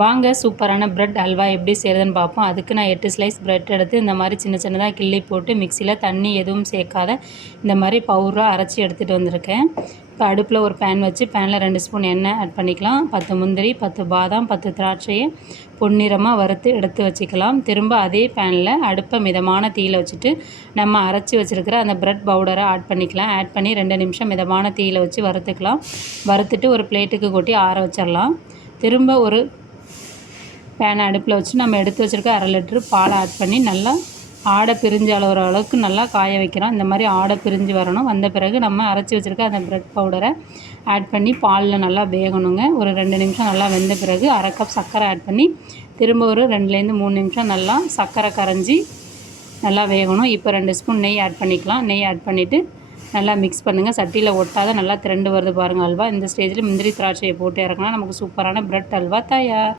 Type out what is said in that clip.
வாங்க சூப்பரான பிரெட் அல்வா எப்படி செய்கிறதுன்னு பார்ப்போம். அதுக்கு நான் 8 ஸ்லைஸ் பிரெட் எடுத்து இந்த மாதிரி சின்ன சின்னதாக கிள்ளி போட்டு மிக்சியில் தண்ணி எதுவும் சேர்க்காத இந்த மாதிரி பவுடராக அரைச்சி எடுத்துகிட்டு வந்திருக்கேன். இப்போ அடுப்பில் ஒரு பேன் வச்சு பேனில் 2 ஸ்பூன் எண்ணெய் ஆட் பண்ணிக்கலாம். 10 முந்திரி, 10 பாதாம், 10 திராட்சையை பொன்னிறமாக வறுத்து எடுத்து வச்சுக்கலாம். திரும்ப அதே பேனில் அடுப்பை மிதமான தீயில் வச்சுட்டு நம்ம அரைச்சி வச்சுருக்கிற அந்த பிரெட் பவுடரை ஆட் பண்ணிக்கலாம். ஆட் பண்ணி 2 நிமிஷம் மிதமான தீயில் வச்சு வறுத்துக்கலாம். வறுத்துட்டு ஒரு பிளேட்டுக்கு கொட்டி ஆற வச்சிடலாம். திரும்ப ஒரு பேனை அடுப்பில் வச்சு நம்ம எடுத்து வச்சுருக்க 1/2 லிட்டரு பாலை ஆட் பண்ணி நல்லா ஆடை பிரிஞ்சு அளவுக்கு நல்லா காய வைக்கிறோம். இந்த மாதிரி ஆடை பிரிஞ்சு வரணும். வந்த பிறகு நம்ம அரைச்சி வச்சுருக்க அந்த பிரெட் பவுடரை ஆட் பண்ணி பாலில் நல்லா வேகணுங்க. ஒரு 2 நிமிஷம் நல்லா வெந்த பிறகு 1/2 கப் சர்க்கரை ஆட் பண்ணி திரும்ப ஒரு 2லேருந்து 3 நிமிஷம் நல்லா சர்க்கரை கரைஞ்சி நல்லா வேகணும். இப்போ 2 ஸ்பூன் நெய் ஆட் பண்ணிக்கலாம். நெய் ஆட் பண்ணிவிட்டு நல்லா மிக்ஸ் பண்ணுங்கள். சட்டியில் ஒட்டாத நல்லா திரண்டு வருது பாருங்கள் அல்வா. இந்த ஸ்டேஜில் முந்திரி திராட்சையை போட்டு இறக்குனா நமக்கு சூப்பரான பிரெட் அல்வா தயார்.